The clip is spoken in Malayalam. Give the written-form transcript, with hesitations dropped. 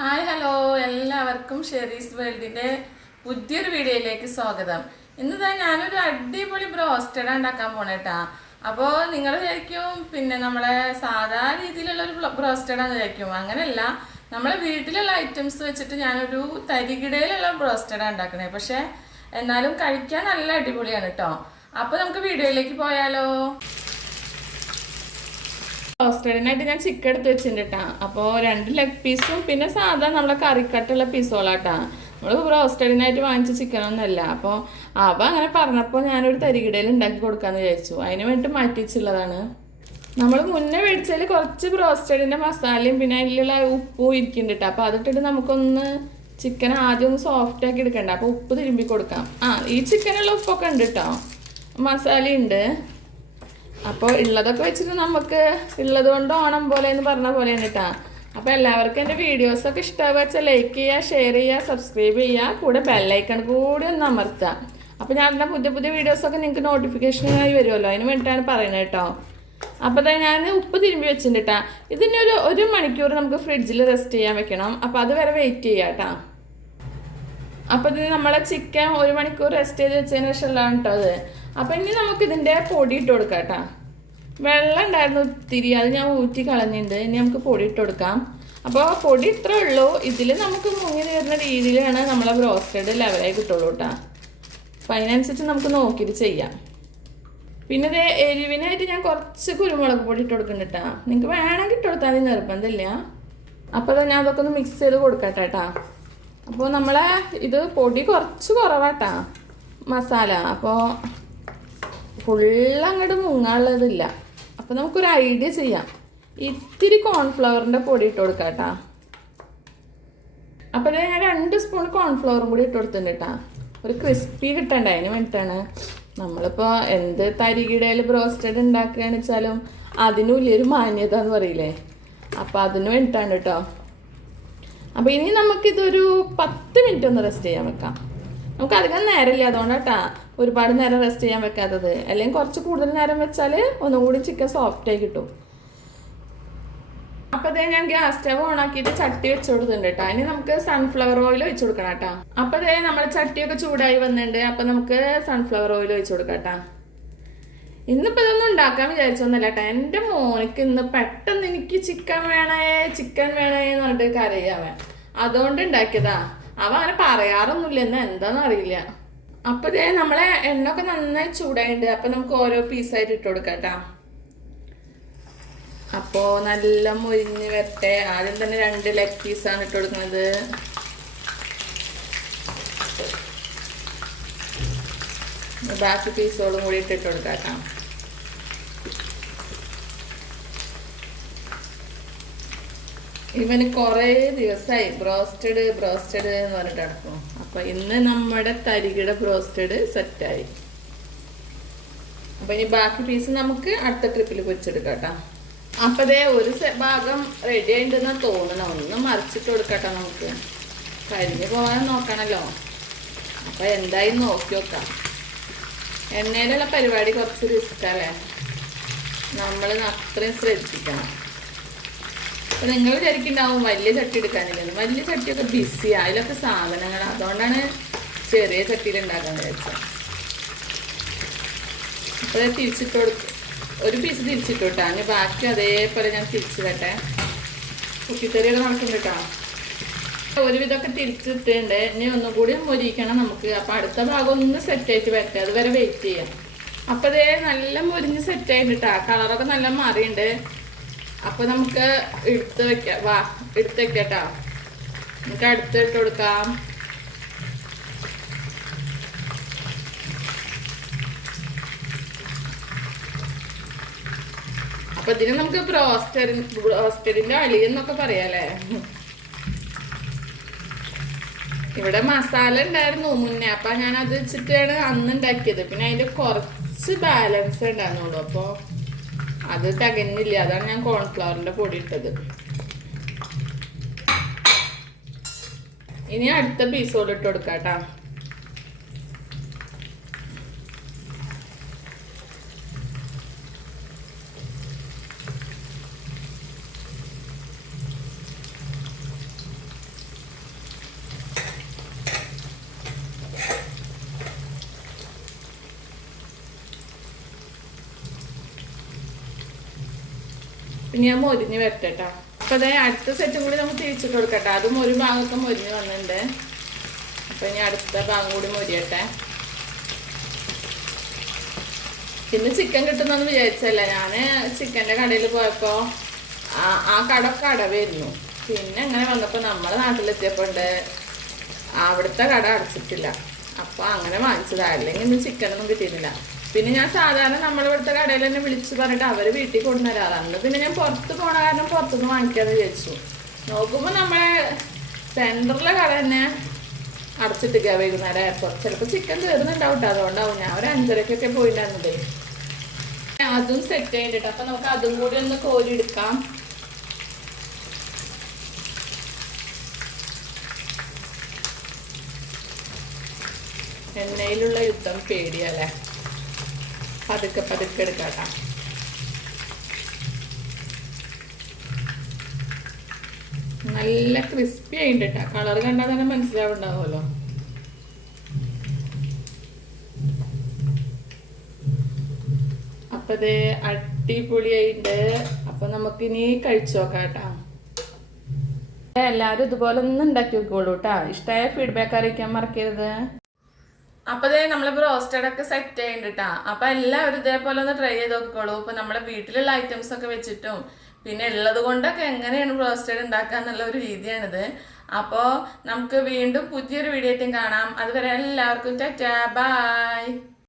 ഹായ് ഹലോ എല്ലാവർക്കും ഷെറീസ് വേൾഡിൻ്റെ പുതിയൊരു വീഡിയോയിലേക്ക് സ്വാഗതം. ഇന്നതാ ഞാനൊരു അടിപൊളി ബ്രോസ്റ്റഡ് ഉണ്ടാക്കാൻ പോണേട്ടാ. അപ്പോൾ നിങ്ങൾ വിചാരിക്കും പിന്നെ നമ്മളെ സാധാ രീതിയിലുള്ള ഒരു ബ്രോസ്റ്റഡാന്ന് വിചാരിക്കും. അങ്ങനെയല്ല, നമ്മളെ വീട്ടിലുള്ള ഐറ്റംസ് വെച്ചിട്ട് ഞാനൊരു തരികിടയിലുള്ള ബ്രോസ്റ്റഡാണ് ഉണ്ടാക്കണേ. പക്ഷേ എന്നാലും കഴിക്കാൻ നല്ല അടിപൊളിയാണ് കേട്ടോ. അപ്പോൾ നമുക്ക് വീഡിയോയിലേക്ക് പോയാലോ. റോസ്റ്റഡിനായിട്ട് ഞാൻ ചിക്കൻ എടുത്ത് വെച്ചിട്ടുണ്ട് കേട്ടാ. അപ്പോൾ 2 ലെഗ് പീസും പിന്നെ സാധാ നമ്മളെ കറിക്കട്ടുള്ള പീസോളാട്ടാ. നമ്മൾ റോസ്റ്റഡിനായിട്ട് വാങ്ങിച്ച ചിക്കനൊന്നുമല്ല. അപ്പോൾ അങ്ങനെ പറഞ്ഞപ്പോൾ ഞാനൊരു തരികിടയിൽ ഉണ്ടാക്കി കൊടുക്കാമെന്ന് വിചാരിച്ചു. അതിന് വേണ്ടിയിട്ട് മാറ്റി വെച്ചുള്ളതാണ്. നമ്മൾ മുന്നേ മേടിച്ചതിൽ കുറച്ച് ബ്രോസ്റ്റഡിൻ്റെ മസാലയും പിന്നെ അതിലുള്ള ഉപ്പും ഇരിക്കുന്നുണ്ട് കേട്ടോ. അപ്പോൾ അതിട്ടിട്ട് നമുക്കൊന്ന് ചിക്കൻ ആദ്യം ഒന്ന് സോഫ്റ്റ് ആക്കി എടുക്കണ്ട. അപ്പോൾ ഉപ്പ് തിരുമ്പി കൊടുക്കാം. ഈ ചിക്കനുള്ള ഉപ്പൊക്കെ ഉണ്ട് കേട്ടോ, മസാലയുണ്ട്. അപ്പോൾ ഉള്ളതൊക്കെ വെച്ചിട്ട് നമുക്ക് ഉള്ളത് കൊണ്ട് ഓണം പോലെ എന്ന് പറഞ്ഞ പോലെ കേട്ടാ. അപ്പോൾ എല്ലാവർക്കും എൻ്റെ വീഡിയോസൊക്കെ ഇഷ്ടമാവുക വെച്ചാൽ ലൈക്ക് ചെയ്യുക, ഷെയർ ചെയ്യുക, സബ്സ്ക്രൈബ് ചെയ്യുക, കൂടെ ബെല്ലൈക്കൺ കൂടി ഒന്ന് അമർത്തുക. അപ്പോൾ ഞാൻ പുതിയ പുതിയ വീഡിയോസൊക്കെ നിങ്ങൾക്ക് നോട്ടിഫിക്കേഷനായി വരുമല്ലോ, അതിന് വേണ്ടിയിട്ടാണ് പറയുന്നത് കേട്ടോ. അപ്പോൾ ഞാൻ ഉപ്പ് തിരുമ്പി വെച്ചിട്ടുണ്ട് കേട്ടോ. ഇതിന് ഒരു മണിക്കൂർ നമുക്ക് ഫ്രിഡ്ജിൽ റെസ്റ്റ് ചെയ്യാൻ വെക്കണം. അപ്പോൾ അത് വരെ വെയിറ്റ് ചെയ്യാം കേട്ടോ. അപ്പോൾ ഇതിന് നമ്മളെ ചിക്കൻ 1 മണിക്കൂർ റെസ്റ്റ് ചെയ്ത് വെച്ചതിന് ശേഷമുള്ളതാണ് കേട്ടോ അത്. അപ്പോൾ ഇനി നമുക്കിതിൻ്റെ പൊടി ഇട്ട് കൊടുക്കാം കേട്ടോ. വെള്ളം ഉണ്ടായിരുന്നു ഒത്തിരി, അത് ഞാൻ ഊറ്റി കളഞ്ഞിട്ടുണ്ട്. ഇനി നമുക്ക് പൊടി ഇട്ട് കൊടുക്കാം. അപ്പോൾ പൊടി ഇത്രേ ഉള്ളൂ. ഇതിൽ നമുക്ക് മുങ്ങി നേരുന്ന രീതിയിലാണ് നമ്മളെ ബ്രോസ്റ്റഡ് ലെവലായി കിട്ടുള്ളൂ കേട്ടോ. അപ്പം അതിനനുസരിച്ച് നമുക്ക് നോക്കിയിട്ട് ചെയ്യാം. പിന്നെ ഇത് എരിവിനായിട്ട് ഞാൻ കുറച്ച് കുരുമുളക് പൊടി ഇട്ട് കൊടുക്കുന്നുണ്ട് കേട്ടോ. നിങ്ങൾക്ക് വേണമെങ്കിൽ ഇട്ട് കൊടുത്താൽ മതി, നിർബന്ധമില്ല. അപ്പോൾ ഞാൻ അതൊക്കെ ഒന്ന് മിക്സ് ചെയ്ത് കൊടുക്കട്ടെ കേട്ടോ. അപ്പോൾ നമ്മളെ ഇത് പൊടി കുറച്ച് കുറവാട്ടാ മസാല. അപ്പോൾ ഫുള്ളങ്ങോട്ട് മുങ്ങാനുള്ളതില്ല. അപ്പോൾ നമുക്കൊരു ഐഡിയ ചെയ്യാം. ഇത്തിരി കോൺഫ്ലവറിൻ്റെ പൊടി ഇട്ട് കൊടുക്കാം കേട്ടോ. അപ്പോൾ ഞാൻ 2 സ്പൂൺ കോൺഫ്ലവറും കൂടി ഇട്ട് കൊടുത്തിട്ടുണ്ട് കേട്ടോ. ഒരു ക്രിസ്പി കിട്ടണ്ടേ, അതിന് വേണ്ടിയിട്ടാണ്. നമ്മളിപ്പോൾ എന്ത് തരികിടയിൽ ബ്രോസ്റ്റഡ് ഉണ്ടാക്കുകയാണെന്ന് വെച്ചാലും അതിനും വലിയൊരു മാന്യത എന്ന് പറയില്ലേ. അപ്പോൾ അതിന് വേണ്ടിയിട്ടാണ് കേട്ടോ. അപ്പോൾ ഇനി നമുക്കിതൊരു 10 മിനിറ്റ് ഒന്ന് റെസ്റ്റ് ചെയ്യാൻ വെക്കാം. നമുക്ക് അധികം നേരമില്ല, അതുകൊണ്ടാട്ടാ ഒരുപാട് നേരം റെസ്റ്റ് ചെയ്യാൻ വെക്കാത്തത്. അല്ലെങ്കിൽ കുറച്ച് കൂടുതൽ നേരം വെച്ചാൽ ഒന്നുകൂടി ചിക്കൻ സോഫ്റ്റായി കിട്ടും. അപ്പോൾ അതേ ഞാൻ ഗ്യാസ് സ്റ്റവ് ഓണാക്കിയിട്ട് ചട്ടി വെച്ച് കൊടുത്തിട്ടുണ്ട് കേട്ടോ. ഇനി നമുക്ക് സൺഫ്ലവർ ഓയിൽ ഒഴിച്ച് കൊടുക്കണം കേട്ടോ. അപ്പോൾ അതേ നമ്മുടെ ചട്ടിയൊക്കെ ചൂടായി വന്നിട്ടുണ്ട്. അപ്പോൾ നമുക്ക് സൺഫ്ലവർ ഓയിൽ ഒഴിച്ച് കൊടുക്കാം കേട്ടോ. ഇന്നിപ്പോൾ ഇതൊന്നും ഉണ്ടാക്കാൻ വിചാരിച്ചൊന്നുമല്ല കേട്ടോ. എൻ്റെ മോനിക്ക് ഇന്ന് പെട്ടെന്ന് എനിക്ക് ചിക്കൻ വേണേ എന്ന് പറഞ്ഞിട്ട് കരയാവൻ. അതുകൊണ്ട് ഉണ്ടാക്കിയതാ. അവൻ അങ്ങനെ പറയാറൊന്നുമില്ല, എന്ന് എന്താണെന്ന് അറിയില്ല. അപ്പോൾ ഇതേ നമ്മളെ എണ്ണ ഒക്കെ നന്നായി ചൂടായിട്ടുണ്ട്. അപ്പോൾ നമുക്ക് ഓരോ പീസായിട്ട് ഇട്ട് കൊടുക്കാം കേട്ടോ. അപ്പോൾ നല്ല മുരിഞ്ഞ് വരട്ടെ. ആദ്യം തന്നെ 2 ലെഗ് പീസാണ് ഇട്ട് കൊടുക്കുന്നത്. ബാക്കി പീസോടും കൂടി ഇട്ടിട്ട് കൊടുക്കാം കേട്ടോ. ഇവന് കുറേ ദിവസമായി ബ്രോസ്റ്റഡ് എന്ന് പറഞ്ഞിട്ട് നടക്കും. അപ്പോൾ ഇന്ന് നമ്മുടെ തരികിട ബ്രോസ്റ്റഡ് സെറ്റായി. അപ്പോൾ ഇനി ബാക്കി പീസ് നമുക്ക് അടുത്ത ട്രിപ്പിൽ പൊരിച്ചെടുക്കാം കേട്ടോ. അപ്പോൾ അതേ ഒരു ഭാഗം റെഡി ആയിട്ടുണ്ടെന്നാ തോന്നണം. ഒന്ന് മറിച്ചിട്ട് കൊടുക്കട്ടോ. നമുക്ക് കരിഞ്ഞ് പോകാൻ നോക്കണമല്ലോ. അപ്പോൾ എന്തായി നോക്കി നോക്കാം. എണ്ണയിലുള്ള പരിപാടി കുറച്ച് റിസ്ക്കല്ലേ, നമ്മൾ അത്രയും ശ്രദ്ധിക്കണം. അപ്പോൾ നിങ്ങൾ വിചാരിക്കുന്നുണ്ടാവും വലിയ ചട്ടി എടുക്കാനില്ലെന്ന്. വലിയ ചട്ടിയൊക്കെ ബിസിയാണ്, അതിലൊക്കെ സാധനങ്ങൾ. അതുകൊണ്ടാണ് ചെറിയ ചട്ടിയിൽ ഉണ്ടാക്കാൻ വിചാരിച്ചത്. അപ്പോൾ തിരിച്ചിട്ട് കൊടുക്കും. ഒരു പീസ് തിരിച്ചിട്ട് കേട്ടോ. ഇനി ബാക്കി അതേപോലെ ഞാൻ തിരിച്ചിടട്ടെ. കുട്ടിത്തെറിയൊക്കെ നടക്കുന്നുണ്ട് കേട്ടോ. ഒരുവിധമൊക്കെ തിരിച്ചിട്ടുണ്ട്. ഇനി ഒന്നും കൂടി മൊരിക്കണം നമുക്ക്. അപ്പോൾ അടുത്ത ഭാഗം ഒന്ന് സെറ്റായിട്ട് വരട്ടെ, അതുവരെ വെയിറ്റ് ചെയ്യാം. അപ്പോൾ അതേ നല്ല മൊരിഞ്ഞ് സെറ്റായിട്ട് കേട്ടോ. കളറൊക്കെ നല്ല മാറിയുണ്ട്. അപ്പോൾ നമുക്ക് എടുത്ത് വെക്കാം. എടുത്ത് വെക്കാം കേട്ടോ. നമുക്ക് അടുത്തിട്ട് കൊടുക്കാം. അപ്പോൾ ഇതിന് നമുക്ക് ബ്രോസ്റ്റഡിൻ്റെ അളിയെന്നൊക്കെ പറയാല്ലേ. ഇവിടെ മസാല ഉണ്ടായിരുന്നു മുന്നേ. അപ്പം ഞാനത് വെച്ചിട്ടാണ് അന്ന് ഉണ്ടാക്കിയത്. പിന്നെ അതിൻ്റെ കുറച്ച് ബാലൻസ് ഉണ്ടായിരുന്നുള്ളൂ. അപ്പോൾ അത് തികഞ്ഞില്ല, അതാണ് ഞാൻ കോൺഫ്ലവറിൻ്റെ പൊടി ഇട്ടത്. ഇനി അടുത്ത പീസോട് ഇട്ട് കൊടുക്കാം കേട്ടോ. പിന്നെ ഞാൻ മൊരിഞ്ഞ് വരട്ടെട്ടാ. അപ്പോൾ അതേ അടുത്ത സെറ്റും കൂടി നമുക്ക് തിരിച്ചിട്ട് കൊടുക്കട്ടെ. അതും ഒരു ഭാഗമൊക്കെ മൊരിഞ്ഞ് വന്നിട്ടുണ്ട്. അപ്പോൾ ഇനി അടുത്ത ഭാഗം കൂടി മൊരിയട്ടെ. ഇന്ന് ചിക്കൻ കിട്ടുന്നൊന്നും വിചാരിച്ചല്ല. ഞാൻ ചിക്കൻ്റെ കടയിൽ പോയപ്പോൾ ആ കട അടവായിരുന്നു. പിന്നെ അങ്ങനെ വന്നപ്പോൾ നമ്മളെ നാട്ടിലെത്തിയപ്പോൾ ഉണ്ട് അവിടുത്തെ കട അടച്ചിട്ടില്ല. അപ്പോൾ അങ്ങനെ വാങ്ങിച്ചതാണ്. അല്ലെങ്കിൽ ഇന്ന് ചിക്കനൊന്നും കിട്ടിയിരുന്നില്ല. പിന്നെ ഞാൻ സാധാരണ നമ്മളിവിടുത്തെ കടയിൽ തന്നെ വിളിച്ച് പറഞ്ഞിട്ട് അവർ വീട്ടിൽ കൊണ്ടുവരാറ്. അന്ന് പിന്നെ ഞാൻ പുറത്ത് പോണ കാരണം പുറത്തുനിന്ന് വാങ്ങിക്കാമെന്ന് വിചാരിച്ചു. നോക്കുമ്പോൾ നമ്മളെ സെൻറ്ററിലെ കട തന്നെ അടച്ചിട്ടിരിക്കുക വൈകുന്നേരം ആയപ്പോൾ. ചിലപ്പോൾ ചിക്കൻ തീർന്നുണ്ടാവും കേട്ടോ. അതുകൊണ്ടാവും ഞാൻ ഒരു 5:30 പോയിട്ടുണ്ടായിരുന്നത്. അതും സെറ്റ് ചെയ്തിട്ട് അപ്പം നമുക്ക് അതും കൂടി ഒന്ന് കോരി എടുക്കാം. എണ്ണയിലുള്ള യുദ്ധം പേടിയല്ലേ. പതുക്കെ എടുക്കാട്ടാ. നല്ല ക്രിസ്പി ആയിട്ടാ. കളർ കണ്ടാൽ തന്നെ മനസ്സിലാവുണ്ടാവുമല്ലോ. അപ്പൊ ഇത് അടിപൊളിയായിട്ട്. അപ്പൊ നമുക്കിനി കഴിച്ചു നോക്കാം കേട്ടാ. എല്ലാവരും ഇതുപോലെ ഒന്ന് ഉണ്ടാക്കി വെക്കോളൂ കേട്ടാ. ഇഷ്ടമായ ഫീഡ്ബാക്ക് അറിയിക്കാൻ മറക്കരുത്. അപ്പൊ ഇതേ നമ്മളിപ്പോൾ റോസ്റ്റഡൊക്കെ സെറ്റ് ചെയ്യുന്നുണ്ട്. അപ്പൊ എല്ലാവരും ഇതേപോലെ ഒന്ന് ട്രൈ ചെയ്ത് നോക്കിക്കോളൂ. ഇപ്പൊ നമ്മുടെ വീട്ടിലുള്ള ഐറ്റംസ് ഒക്കെ വെച്ചിട്ടും പിന്നെ ഉള്ളത് കൊണ്ടൊക്കെ എങ്ങനെയാണ് റോസ്റ്റഡ് ഉണ്ടാക്കുക എന്നുള്ള ഒരു രീതിയാണിത്. അപ്പോൾ നമുക്ക് വീണ്ടും പുതിയൊരു വീഡിയോ ആയിട്ടും കാണാം. അതുവരെ എല്ലാവർക്കും ടാറ്റാ ബൈ.